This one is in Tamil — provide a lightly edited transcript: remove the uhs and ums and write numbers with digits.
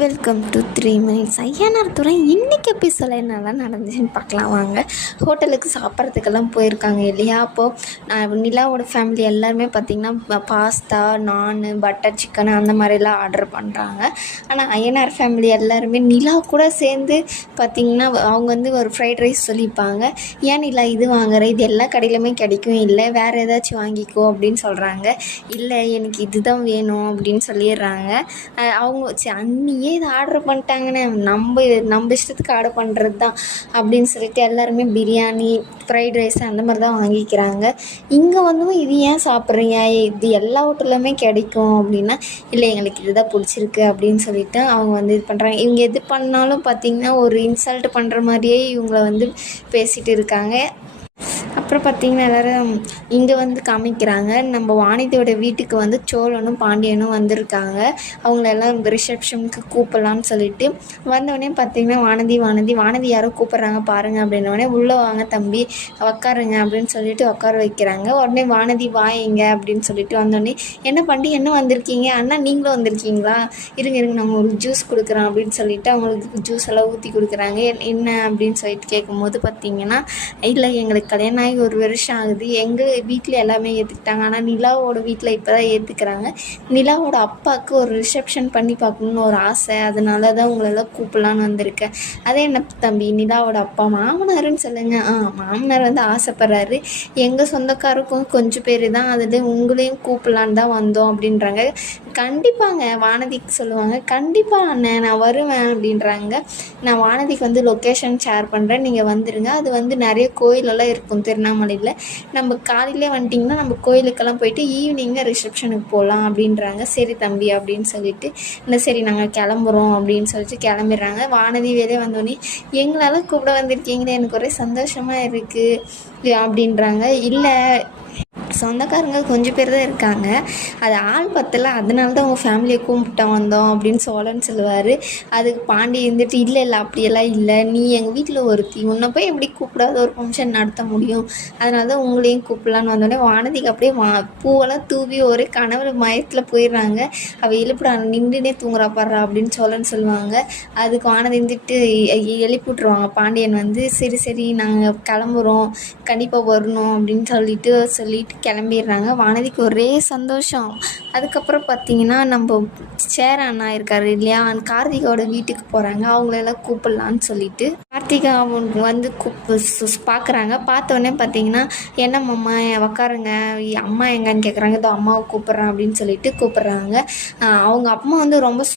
Welcome to 3 minutes. ஐயனார் துறை இன்றைக்கி எபிசோடில் என்னெல்லாம் நடந்துச்சுன்னு பார்க்கலாம் வாங்க. ஹோட்டலுக்கு சாப்பிட்றதுக்கெல்லாம் போயிருக்காங்க இல்லையா? அப்போது நிலாவோட ஃபேமிலி எல்லாருமே பார்த்திங்கன்னா பாஸ்தா, நான், பட்டர் சிக்கன் அந்த மாதிரிலாம் ஆர்டர் பண்ணுறாங்க. ஆனால் ஐயனார் ஃபேமிலி எல்லாருமே நிலா கூட சேர்ந்து பார்த்திங்கன்னா அவங்க வந்து ஒரு ஃப்ரைட் ரைஸ் சொல்லிப்பாங்க. ஏன் நிலா இது வாங்குற, இது எல்லா கடையிலுமே கிடைக்கும், இல்லை வேறு ஏதாச்சும் வாங்கிக்கோ அப்படின்னு சொல்கிறாங்க. இல்லை எனக்கு இதுதான் வேணும் அப்படின்னு சொல்லிடுறாங்க. அவங்க அன்னியே இதை ஆர்டர் பண்ணிட்டாங்கன்னு நம்ம இஷ்டத்துக்கு ஆர்டர் பண்ணுறது தான் அப்படின்னு சொல்லிட்டு எல்லாருமே பிரியாணி, ஃப்ரைட் ரைஸ் அந்த மாதிரி தான் வாங்கிக்கிறாங்க. இங்கே வந்து இது ஏன் சாப்பிட்றீங்க, இது எல்லா ஹோட்டல்லுமே கிடைக்கும் அப்படின்னா, இல்லை எங்களுக்கு இதுதான் பிடிச்சிருக்கு அப்படின்னு சொல்லிட்டு அவங்க வந்து இது பண்ணுறாங்க. இவங்க எது பண்ணாலும் பார்த்திங்கன்னா ஒரு இன்சல்ட் பண்ணுற மாதிரியே இவங்கள வந்து பேசிகிட்டு இருக்காங்க. அப்புறம் பார்த்திங்கன்னா எல்லோரும் இங்கே வந்து காமிக்கிறாங்க. நம்ம வானதியோட வீட்டுக்கு வந்து சோழனும் பாண்டியனும் வந்திருக்காங்க. அவங்களெல்லாம் ரிசப்ஷனுக்கு கூப்பிடலான்னு சொல்லிட்டு வந்தோடனே பார்த்திங்கன்னா வானதி யாரோ கூப்பிட்றாங்க பாருங்கள் அப்படின்னோடனே உள்ளே வாங்க தம்பி உக்காருங்க அப்படின்னு சொல்லிட்டு உட்கார வைக்கிறாங்க. உடனே வானதி வாங்க அப்படின்னு சொல்லிட்டு வந்தோடனே என்ன வந்திருக்கீங்க அண்ணா, நீங்களும் வந்திருக்கீங்களா, இருங்க நம்ம ஒரு ஜூஸ் கொடுக்குறோம் அப்படின்னு சொல்லிட்டு அவங்களுக்கு ஜூஸ் எல்லாம் ஊற்றி கொடுக்குறாங்க. என்ன அப்படின்னு சொல்லிட்டு கேட்கும்போது பார்த்திங்கன்னா, இல்லை எங்களுக்கு கல்யாணம் ஆகி 1 வருஷம் ஆகுது, எங்கள் வீட்டில் எல்லாமே ஏற்றுக்கிட்டாங்க, ஆனால் நிலாவோட வீட்டில் இப்போ தான் ஏற்றுக்கிறாங்க. நிலாவோட அப்பாவுக்கு ஒரு ரிசப்ஷன் பண்ணி பார்க்கணுன்னு ஒரு ஆசை, அதனால தான் உங்களெல்லாம் கூப்பிடலான்னு வந்திருக்கேன். அதே என்ன தம்பி, நிலாவோட அப்பா மாமனாருன்னு சொல்லுங்கள். மாமனார் வந்து ஆசைப்படுறாரு, எங்கள் சொந்தக்காருக்கும் கொஞ்சம் பேர் தான், அதில் உங்களையும் கூப்பிடலான்னு தான் வந்தோம் அப்படின்றாங்க. கண்டிப்பாங்க வானதிக்கு சொல்லுவாங்க, கண்டிப்பாக அண்ணன் நான் வருவேன் அப்படின்றாங்க. நான் வானதிக்கு வந்து லொக்கேஷன் ஷேர் பண்ணுறேன், நீங்கள் வந்துடுங்க. அது வந்து நிறைய கோயிலெல்லாம் இருக்கும் திருவண்ணாமலையில். நம்ம காலையிலே வந்துட்டிங்கன்னா நம்ம கோயிலுக்கெல்லாம் போயிட்டு ஈவினிங்காக ரிசப்ஷனுக்கு போகலாம் அப்படின்றாங்க. சரி தம்பி அப்படின்னு சொல்லிட்டு, இல்லை சரி நாங்கள் கிளம்புறோம் அப்படின்னு சொல்லிட்டு கிளம்பிடுறாங்க. வானதி வேலையே வந்தோடனே எங்களால் கூப்பிட வந்திருக்கீங்களே, எனக்கு ஒரே சந்தோஷமாக இருக்குது அப்படின்றாங்க. இல்லை சொந்தக்காரங்க கொஞ்சம் பேர் தான் இருக்காங்க, அது ஆள் பத்தலை, அதனால தான் உங்கள் ஃபேமிலியை கூப்பிட்டு வந்தோம் அப்படின்னு சோழன் சொல்லுவார். அதுக்கு பாண்டி இருந்துட்டு இல்லை அப்படியெல்லாம் இல்லை, நீ எங்கள் வீட்டில் ஒருத்தி, உன்னை போய் எப்படி கூப்பிடாத ஒரு ஃபங்க்ஷன் நடத்த முடியும், அதனால தான் உங்களையும் கூப்பிடலான்னு வந்தோடனே வானதிக்கு அப்படியே பூவெல்லாம் தூவி ஒரே கனவு மயத்தில் போயிடுறாங்க. அவள் எழுப்பிடா நின்றுனே தூங்குறா பாடுறா அப்படின்னு சோழன் சொல்லுவாங்க. அதுக்கு வானதி இருந்துட்டு எழுப்பி விட்ருவாங்க. பாண்டியன் வந்து சரி நாங்கள் கிளம்புறோம், கண்டிப்பாக வரணும் அப்படின்னு சொல்லிட்டு கிளம்பிடுறாங்க. வானதிக்கு ஒரே சந்தோஷம். அதுக்கப்புறம் பார்த்திங்கன்னா நம்ம சேர அண்ணா இருக்கார் இல்லையா, கார்த்திகாவோட வீட்டுக்கு போகிறாங்க. அவங்களெல்லாம் கூப்பிடலான்னு சொல்லிட்டு கார்த்திகா அவங்க வந்து பார்க்குறாங்க. பார்த்தோன்னே பார்த்திங்கன்னா என்னம்மா உக்காருங்க, அம்மா எங்கன்னு கேட்குறாங்க. இதோ அம்மாவை கூப்பிட்றேன் அப்படின்னு சொல்லிட்டு கூப்பிட்றாங்க. அவங்க அம்மா வந்து ரொம்ப